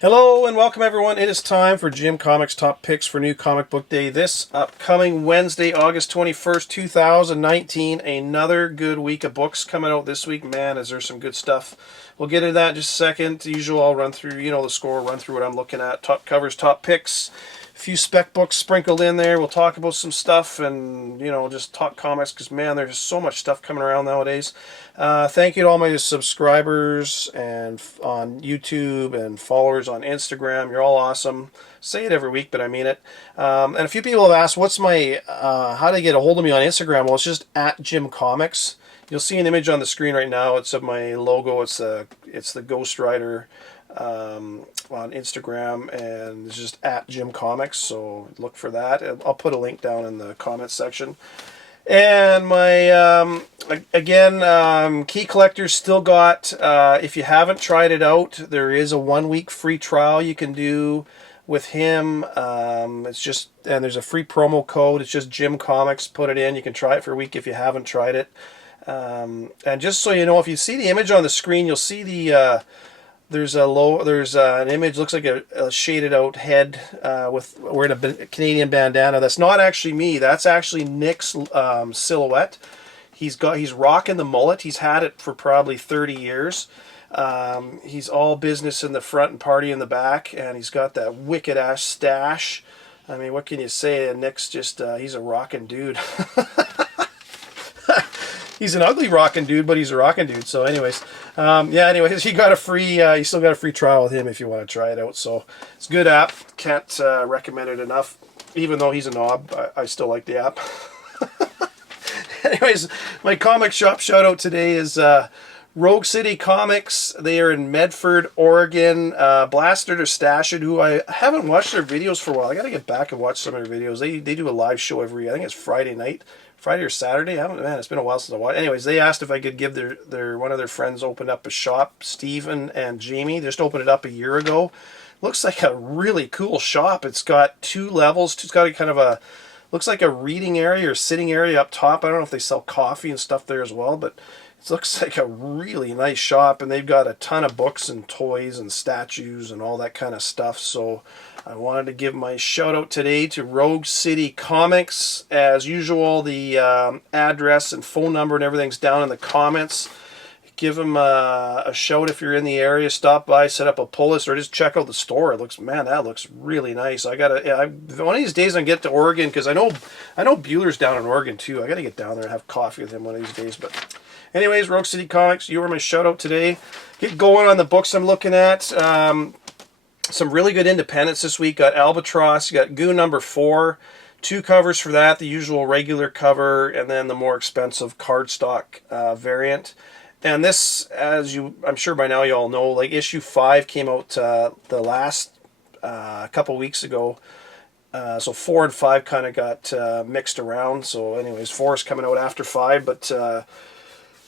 Hello and welcome everyone. It is time for Jim Comics Top Picks for New Comic Book Day. This upcoming Wednesday, August 21st, 2019. Another good week of books coming out this week. Man, is there some good stuff. We'll get into that in just a second. As usual, I'll run through, the score, run through what I'm looking at. Top covers, top picks. A few spec books sprinkled in there. We'll talk about some stuff and, just talk comics because, man, there's so much stuff coming around nowadays. Thank you to all my subscribers and on YouTube and followers on Instagram. You're all awesome. Say it every week, but I mean it. And a few people have asked, what's my, how to get a hold of me on Instagram? Well, it's just at Jim Comics. You'll see an image on the screen right now. It's of my logo. It's the Ghost Rider on Instagram, and it's just at Jim Comics. So look for that. I'll put a link down in the comments section. And my, Key Collector's still got, if you haven't tried it out, there is a 1-week free trial you can do with him. It's just, and there's a free promo code. It's just Jim Comics. Put it in. You can try it for a week if you haven't tried it. And just so you know, if you see the image on the screen, you'll see the, there's an image, looks like a shaded out head with wearing a Canadian bandana. That's not actually me. That's actually Nick's silhouette. He's rocking the mullet. He's had it for probably 30 years. He's all business in the front and party in the back, and he's got that wicked ass stash. I mean, what can you say? And Nick's just he's a rocking dude. He's an ugly rocking dude, but he's a rocking dude. So anyways, anyways, you still got a free trial with him if you want to try it out. So it's a good app. Can't recommend it enough. Even though he's a knob, I still like the app. Anyways, my comic shop shout out today is Rogue City Comics. They are in Medford, Oregon. Blasted or Stashed, who I haven't watched their videos for a while. I got to get back and watch some of their videos. They do a live show I think it's Friday night. Friday or Saturday. It's been a while since I watched. Anyways, they asked if I could give their one of their friends opened up a shop, Stephen and Jami. They just opened it up a year ago. Looks like a really cool shop. It's got 2 levels. It's got a kind of looks like a reading area or sitting area up top. I don't know if they sell coffee and stuff there as well, but it looks like a really nice shop, and they've got a ton of books and toys and statues and all that kind of stuff. So I wanted to give my shout out today to Rogue City Comics. As usual, the address and phone number and everything's down in the comments. Give them a shout if you're in the area. Stop by, set up a pull list, or just check out the store. That looks really nice. One of these days I get to Oregon, because I know Bueller's down in Oregon too. I got to get down there and have coffee with him one of these days. But anyways, Rogue City Comics, you were my shout out today. Get going on the books I'm looking at. Some really good independents this week. Got Albatross, you got Goon number 4, 2 covers for that, the usual regular cover, and then the more expensive cardstock variant. And this, I'm sure by now you all know, like issue 5 came out the last couple weeks ago. So 4 and 5 kind of got mixed around. So anyways, 4 is coming out after 5, but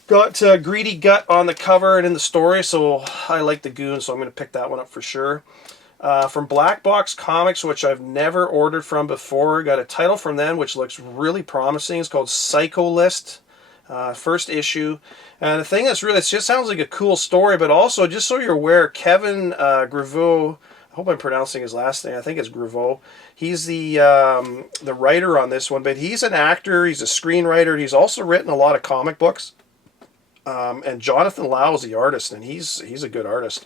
got Greedy Gut on the cover and in the story, so I like the Goon, so I'm going to pick that one up for sure. From Black Box Comics, which I've never ordered from before, got a title from them which looks really promising. It's called Psycho List, first issue. And the thing that's really, it just sounds like a cool story, but also, just so you're aware, Kevin Graveau, I hope I'm pronouncing his last name, I think it's Graveau. He's the writer on this one, but he's an actor, he's a screenwriter, he's also written a lot of comic books. And Jonathan Lau is the artist, and he's a good artist.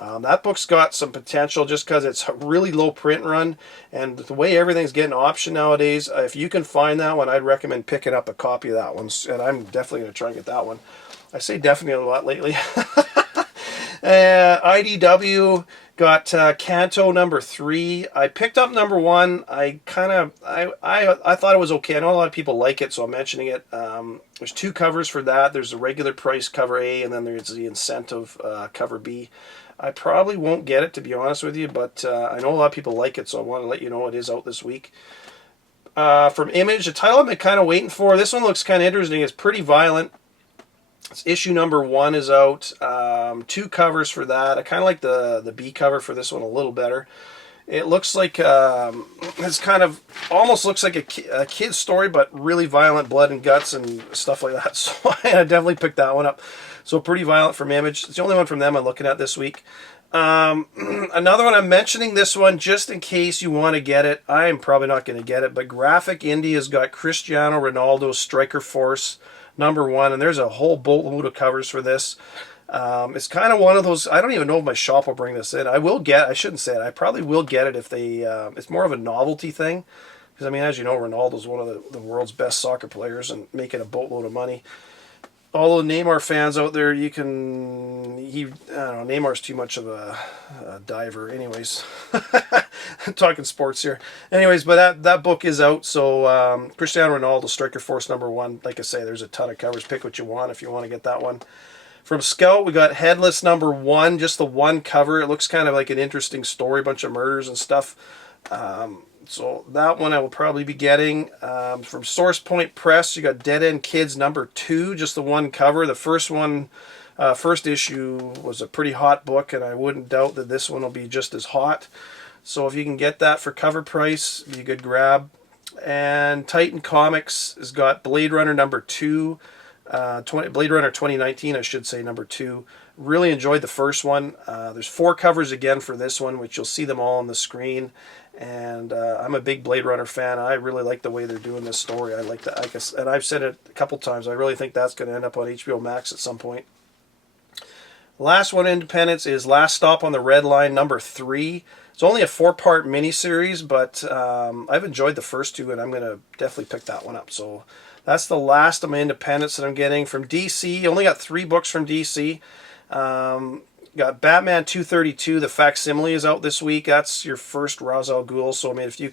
That book's got some potential just because it's a really low print run, and the way everything's getting option nowadays, if you can find that one, I'd recommend picking up a copy of that one, and I'm definitely going to try and get that one. I say definitely a lot lately. IDW got Canto number 3. I picked up number 1. I thought it was okay. I know a lot of people like it, so I'm mentioning it. There's 2 covers for that. There's the regular price cover A, and then there's the incentive cover B. I probably won't get it, to be honest with you, but I know a lot of people like it, so I want to let you know it is out this week. From Image, a title I've been kind of waiting for. This one looks kind of interesting. It's pretty violent. It's issue number 1 is out. 2 covers for that. I kind of like the B cover for this one a little better. It looks like it's kind of almost looks like a kid's story, but really violent, blood and guts and stuff like that. So I definitely picked that one up. So pretty violent from Image. It's the only one from them I'm looking at this week. Another one, I'm mentioning this one just in case you want to get it. I am probably not going to get it, but Graphic India's got Cristiano Ronaldo's Striker Force #1, and there's a whole boatload of covers for this. It's kind of one of those, I don't even know if my shop will bring this in. I shouldn't say it, I probably will get it if they, it's more of a novelty thing. Because, I mean, as you know, Ronaldo's one of the world's best soccer players and making a boatload of money. All the Neymar fans out there, I don't know, Neymar's too much of a diver. Anyways, I'm talking sports here. Anyways, but that book is out. So Cristiano Ronaldo, Striker Force #1. Like I say, there's a ton of covers. Pick what you want if you want to get that one. From Scout, we got Headless #1, just the one cover. It looks kind of like an interesting story, bunch of murders and stuff. So that one I will probably be getting. From Source Point Press, you got Dead End Kids #2, just the one cover. The first one, first issue was a pretty hot book, and I wouldn't doubt that this one will be just as hot. So if you can get that for cover price, be a good grab. And Titan Comics has got Blade Runner #2, Blade Runner 2019, I should say, #2. Really enjoyed the first one. There's 4 covers again for this one, which you'll see them all on the screen. And I'm a big Blade Runner fan. I really like the way they're doing this story. I like that, and I've said it a couple times. I really think that's going to end up on HBO Max at some point. Last one, Independence, is Last Stop on the Red Line #3. It's only a 4-part miniseries, but I've enjoyed the first 2, and I'm going to definitely pick that one up. So that's the last of my Independence that I'm getting. From DC, only got 3 books from DC. Got Batman 232, the facsimile is out this week. That's your first Ra's al Ghul. So I mean, if you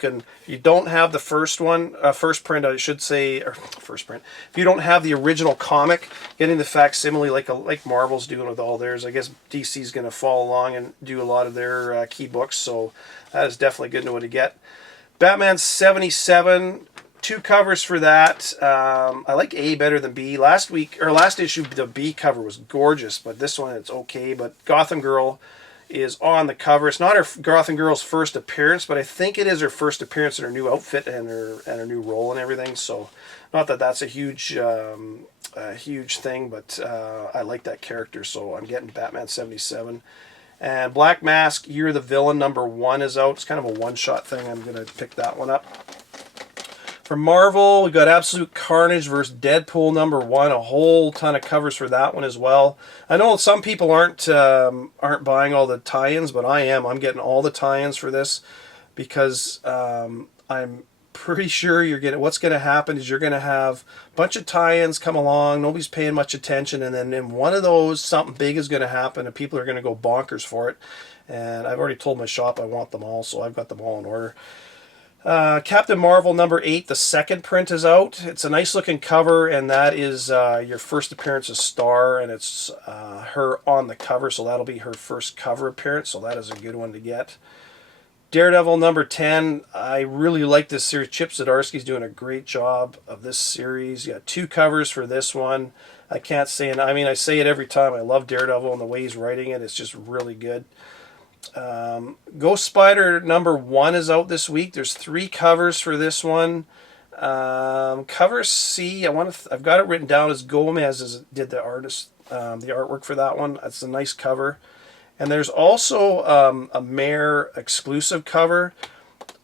don't have the first one, first print, I should say, or first print. If you don't have the original comic, getting the facsimile like Marvel's doing with all theirs, I guess DC's going to follow along and do a lot of their key books. So that is definitely good to know to get. Batman 77. 2 covers for that. I like A better than B. Last issue, the B cover was gorgeous, but this one it's okay. But Gotham Girl is on the cover. It's not her Gotham Girl's first appearance, but I think it is her first appearance in her new outfit and her new role and everything. So, not that that's a huge thing, but I like that character. So I'm getting Batman 77. And Black Mask, You're the Villain #1 is out. It's kind of a one-shot thing. I'm gonna pick that one up. For Marvel, we got Absolute Carnage versus Deadpool #1. A whole ton of covers for that one as well. I know some people aren't buying all the tie-ins, but I am. I'm getting all the tie-ins for this because I'm pretty sure what's going to happen is you're going to have a bunch of tie-ins come along. Nobody's paying much attention, and then in one of those, something big is going to happen, and people are going to go bonkers for it. And I've already told my shop I want them all, so I've got them all in order. Captain Marvel #8, the second print is out. It's a nice looking cover, and that is your first appearance as Star, and it's her on the cover, so that'll be her first cover appearance, so that is a good one to get. Daredevil #10, I really like this series. Chip Zdarsky's doing a great job of this series. You got 2 covers for this one. I can't say it, I say it every time. I love Daredevil and the way he's writing it. It's just really good. Ghost Spider #1 is out this week. There's 3 covers for this one. Cover C, I've got it written down as Gomez did the artwork for that one. That's a nice cover. And there's also a Maer exclusive cover.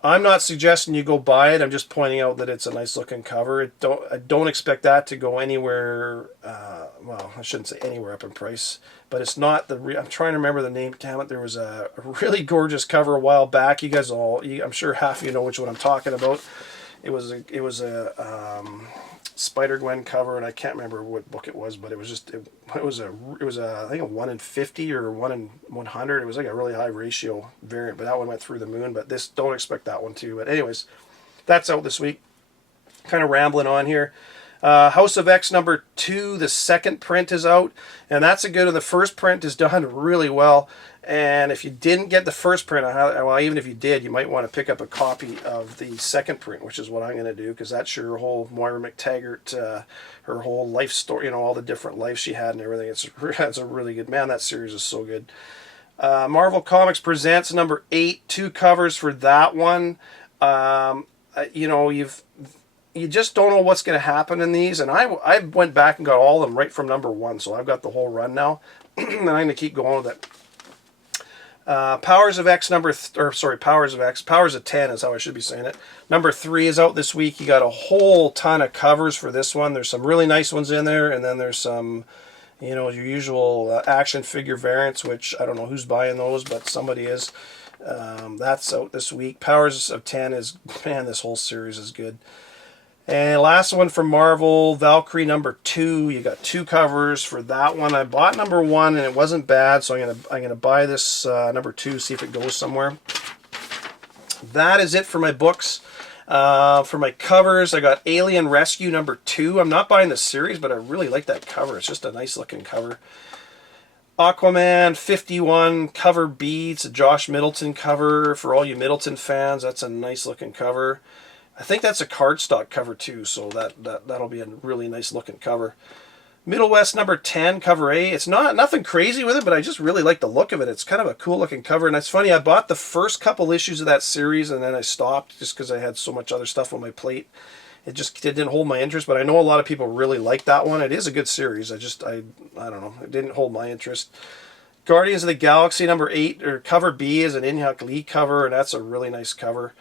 I'm not suggesting you go buy it. I'm just pointing out that it's a nice looking cover. I don't expect that to go anywhere. Well, I shouldn't say anywhere up in price, but it's not I'm trying to remember the name. Damn it! There was a really gorgeous cover a while back. You guys I'm sure half of you know which one I'm talking about. It was a Spider-Gwen cover, and I can't remember what book it was, but it was I think a 1 in 50 or 1 in 100. It was like a really high ratio variant, but that one went through the moon. But don't expect that one too. But anyways, that's out this week. Kind of rambling on here. House of X #2, the second print is out, and that's a good one. The first print is done really well, and if you didn't get the first print, well, even if you did, you might want to pick up a copy of the second print, which is what I'm going to do, because that's your whole Moira McTaggart, her whole life story, all the different lives she had and everything. It's a really good, man, that series is so good. Marvel Comics Presents #8, 2 covers for that one. You just don't know what's going to happen in these, and I went back and got all of them right from #1, so I've got the whole run now, and I'm going to keep going with it. Powers of X Powers of X, Powers of 10 is how I should be saying it. Number 3 is out this week. You got a whole ton of covers for this one. There's some really nice ones in there, and then there's some, you know, your usual action figure variants, which I don't know who's buying those, but somebody is. That's out this week. Powers of 10 is, man, this whole series is good. And last one from Marvel, Valkyrie number 2. You got 2 covers for that one. I bought number 1 and it wasn't bad, so I'm gonna buy this number 2, see if it goes somewhere. That is it for my books. For my covers, I got Alien Rescue number 2. I'm not buying the series, but I really like that cover. It's just a nice looking cover. Aquaman 51 cover B. It's a Josh Middleton cover. For all you Middleton fans, that's a nice looking cover. I think that's a cardstock cover too, so that'll be a really nice looking cover. Middlewest number 10, cover A. It's nothing crazy with it, but I just really like the look of it. It's kind of a cool looking cover, and it's funny, I bought the first couple issues of that series, and then I stopped just because I had so much other stuff on my plate. It didn't hold my interest, but I know a lot of people really like that one. It is a good series. I don't know. It didn't hold my interest. Guardians of the Galaxy number 8, or cover B, is an In-Huck Lee cover, and that's a really nice cover.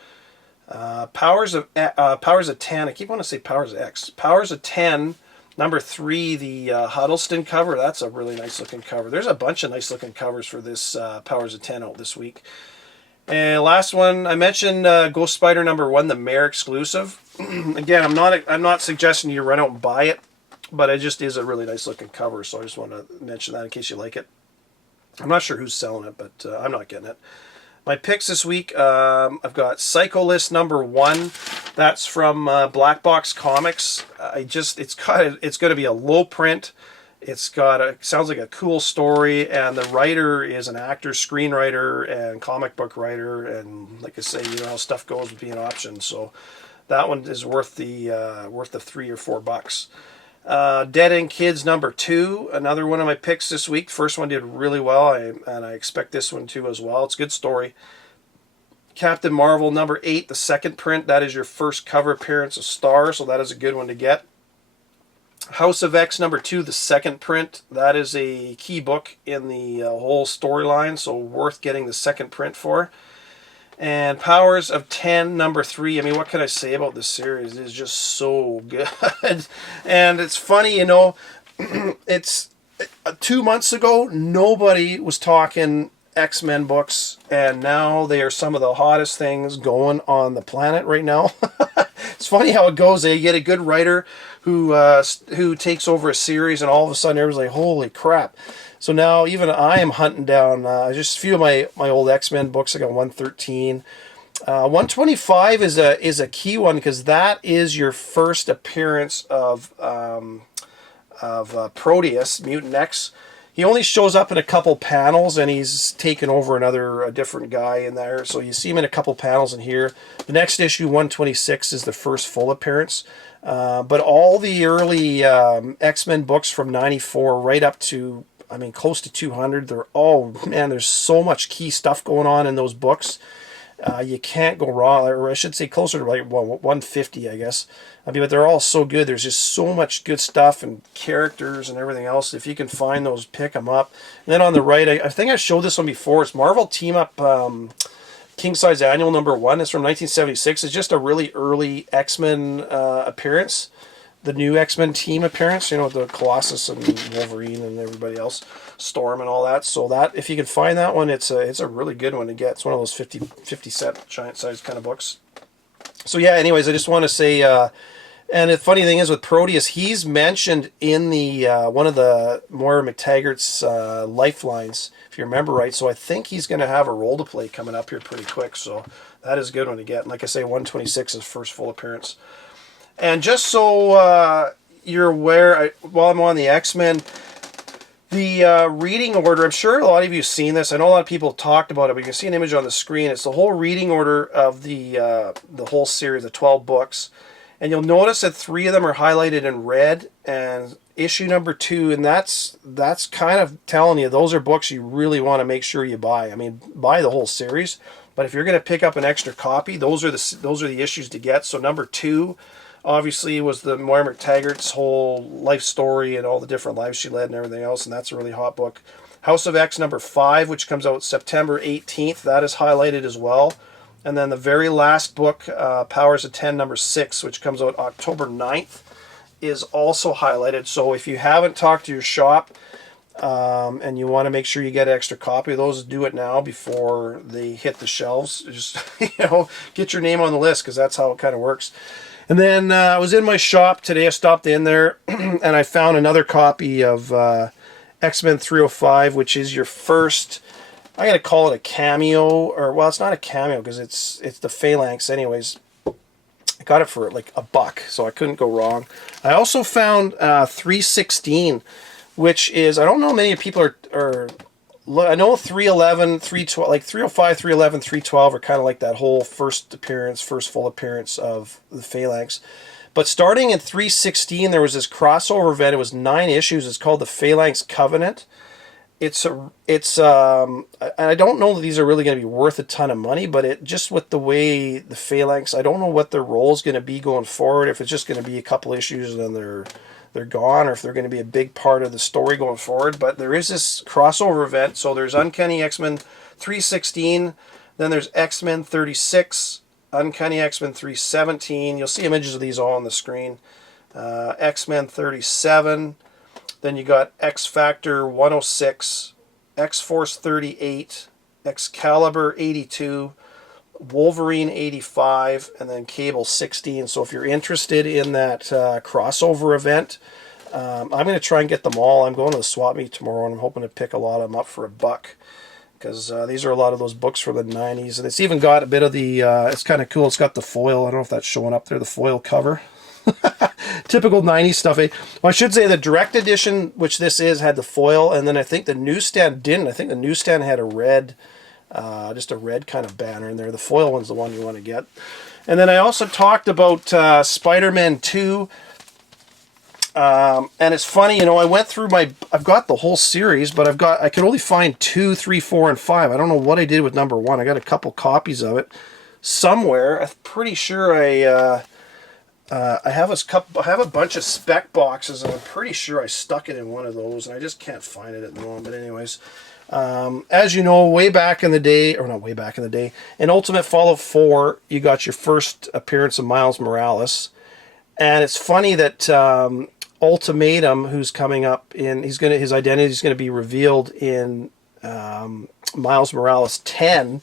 Powers of 10, I keep wanting to say Powers of X. Powers of 10, number 3, the Huddleston cover. That's a really nice looking cover. There's a bunch of nice looking covers for this Powers of 10 out this week. And last one, I mentioned Ghost Spider number 1, the Maer exclusive. Again, I'm not suggesting you run out and buy it, but it just is a really nice looking cover, so I just want to mention that in case you like it. I'm not sure who's selling it, but I'm not getting it. My picks this week, I've got Psycho List number 1. That's from Black Box Comics. It's going to be a low print. Sounds like a cool story, and the writer is an actor, screenwriter, and comic book writer, and like I say, you know how stuff goes with being optioned. So that one is worth the $3 or $4. Dead End Kids number 2, another one of my picks this week. First one did really well, and I expect this one too as well. It's a good story. Captain Marvel number 8, the second print. That is your first cover appearance of Star, so that is a good one to get. House of X number 2, the second print. That is a key book in the whole storyline, so worth getting the second print for. And Powers of 10 number 3. I mean, what can I say about this series? It's just so good. And it's funny, you know, it's 2 months ago, nobody was talking X-Men books, and now they are some of the hottest things going on the planet right now. It's funny how it goes. They get a good writer who takes over a series, and all of a sudden everyone's like, holy crap. So now even I am hunting down just a few of my old X-Men books. I got 113. 125 is a key one, because that is your first appearance of Proteus, Mutant X. He only shows up in a couple panels, and he's taken over a different guy in there. So you see him in a couple panels in here. The next issue, 126, is the first full appearance. But all the early X-Men books from 94 right up to, I mean, close to 200, there's so much key stuff going on in those books. You can't go wrong, or I should say closer to like 150, I guess. I mean, but they're all so good. There's just so much good stuff and characters and everything else. If you can find those, pick them up. And then on the right, I think I showed this one before. It's Marvel Team Up King Size Annual number 1. It's from 1976. It's just a really early X-Men appearance. The new X-Men team appearance, you know, the Colossus and Wolverine and everybody else, Storm and all that. So that, if you can find that one, it's a really good one to get. It's one of those 50 set giant size kind of books. So yeah, anyways, I just want to say, and the funny thing is with Proteus, he's mentioned in the one of the Moira McTaggart's lifelines, if you remember right. So I think he's going to have a role to play coming up here pretty quick. So that is a good one to get. And like I say, 126 is first full appearance. And just so you're aware, while I'm on the X-Men, the reading order, I'm sure a lot of you have seen this. I know a lot of people talked about it, but you can see an image on the screen. It's the whole reading order of the whole series, the 12 books. And you'll notice that 3 of them are highlighted in red, and issue number 2, and that's kind of telling you those are books you really want to make sure you buy. I mean, buy the whole series, but if you're going to pick up an extra copy, those are the issues to get. So number 2, obviously, was the Moira McTaggart's whole life story and all the different lives she led and everything else, and that's a really hot book. House of X number 5, which comes out September 18th. That is highlighted as well. And then the very last book, Powers of 10 number 6, which comes out October 9th, is also highlighted. So if you haven't talked to your shop and you want to make sure you get an extra copy of those, do it now before they hit the shelves. Just, get your name on the list, because that's how it kind of works. And then I was in my shop today. I stopped in there and I found another copy of X-Men 305, which is your first, I gotta call it a cameo, or well, it's not a cameo because it's the Phalanx anyways. I got it for like $1, so I couldn't go wrong. I also found 316, which is, I don't know many people are I know 311, 312, like 305, 311, 312 are kind of like that whole first full appearance of the Phalanx. But starting in 316, there was this crossover event. It was 9 issues. It's called the Phalanx Covenant. And I don't know that these are really going to be worth a ton of money, but it just with the way the Phalanx, I don't know what their role is going to be going forward. If it's just going to be a couple issues and then they're gone, or if they're going to be a big part of the story going forward. But there is this crossover event. So there's Uncanny X-Men 316, then there's X-Men 36, Uncanny X-Men 317. You'll see images of these all on the screen. X-Men 37. Then you got X-Factor 106, X-Force 38, Excalibur 82, Wolverine 85, and then Cable 16. So if you're interested in that crossover event, I'm going to try and get them all. I'm going to the swap meet tomorrow, and I'm hoping to pick a lot of them up for $1, because these are a lot of those books from the 90s. And it's even got a bit of the, it's kind of cool, it's got the foil. I don't know if that's showing up there, the foil cover. Typical 90s stuff. Well, I should say the direct edition, which this is, had the foil, and then I think the newsstand didn't. I think the newsstand had a red, just a red kind of banner in there. The foil one's the one you want to get. And then I also talked about Spider-Man 2. And it's funny, I went through I've got the whole series, but I could only find 2, 3, 4, and 5. I don't know what I did with number 1. I got a couple copies of it somewhere. I'm pretty sure I have a bunch of spec boxes, and I'm pretty sure I stuck it in one of those, and I just can't find it at the moment. But anyways, as you know, way back in the day, or not way back in the day, in Ultimate Fallout 4, you got your first appearance of Miles Morales. And it's funny that Ultimatum, who's coming up in, his identity is going to be revealed in Miles Morales 10.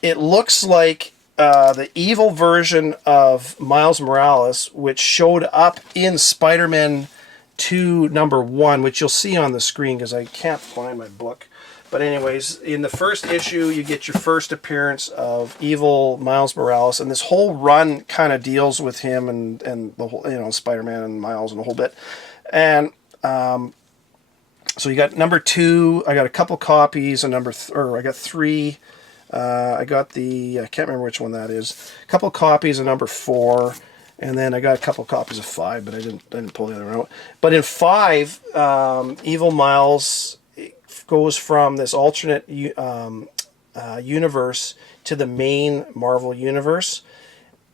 It looks like the evil version of Miles Morales, which showed up in Spider-Man 2 number 1, which you'll see on the screen because I can't find my book. But anyways, in the first issue, you get your first appearance of evil Miles Morales, and this whole run kind of deals with him and the whole, Spider-Man and Miles and a whole bit. And so you got number 2. I got a couple copies, and I got 3. I got I can't remember which one that is. A couple copies of number 4, and then I got a couple copies of 5, but I didn't pull the other one out. But in 5, evil Miles goes from this alternate universe to the main Marvel universe,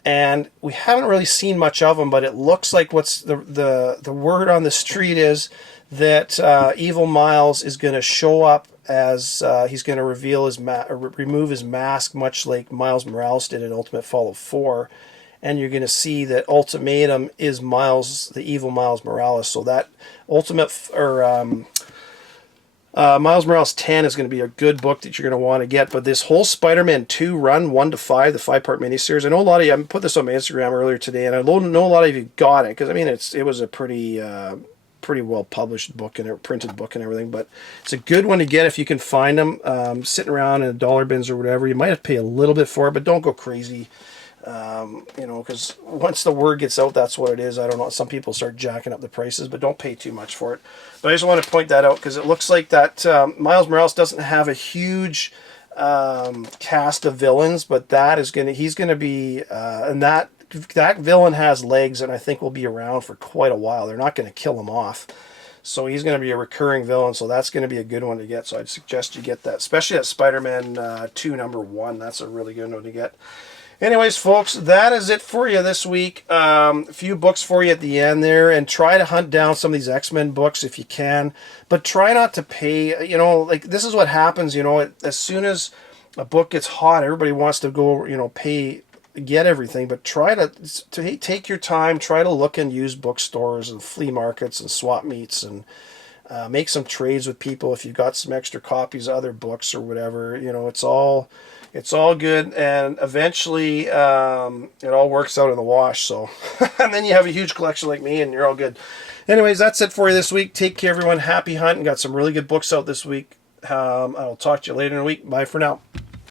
and we haven't really seen much of him. But it looks like what's the word on the street is that evil Miles is going to show up as he's going to reveal remove his mask, much like Miles Morales did in Ultimate Fallout 4, and you're going to see that Ultimatum is Miles, the evil Miles Morales. So that Miles Morales 10 is going to be a good book that you're going to want to get. But this whole Spider-Man 2 run, 1 to 5, the 5-part miniseries, I know a lot of you, I put this on my Instagram earlier today, and I know a lot of you got it, because it was a pretty well published book and a printed book and everything. But it's a good one to get if you can find them, sitting around in dollar bins or whatever. You might have to pay a little bit for it, but don't go crazy. Because once the word gets out, that's what it is. I don't know, some people start jacking up the prices, but don't pay too much for it. But I just want to point that out, because it looks like that Miles Morales doesn't have a huge cast of villains, but he's going to be, and that villain has legs, and I think will be around for quite a while. They're not going to kill him off. So he's going to be a recurring villain, so that's going to be a good one to get. So I'd suggest you get that, especially that Spider-Man 2 number 1. That's a really good one to get. Anyways, folks, that is it for you this week. A few books for you at the end there, and try to hunt down some of these X-Men books if you can. But try not to pay, you know, like this is what happens, you know, as soon as a book gets hot, everybody wants to go, you know, pay, get everything. But try to take your time, try to look in used bookstores and flea markets and swap meets, and make some trades with people if you've got some extra copies of other books or whatever. You know, it's all good, and eventually it all works out in the wash. So, and then you have a huge collection like me, and you're all good. Anyways, that's it for you this week. Take care, everyone. Happy hunting. Got some really good books out this week. I'll talk to you later in the week. Bye for now.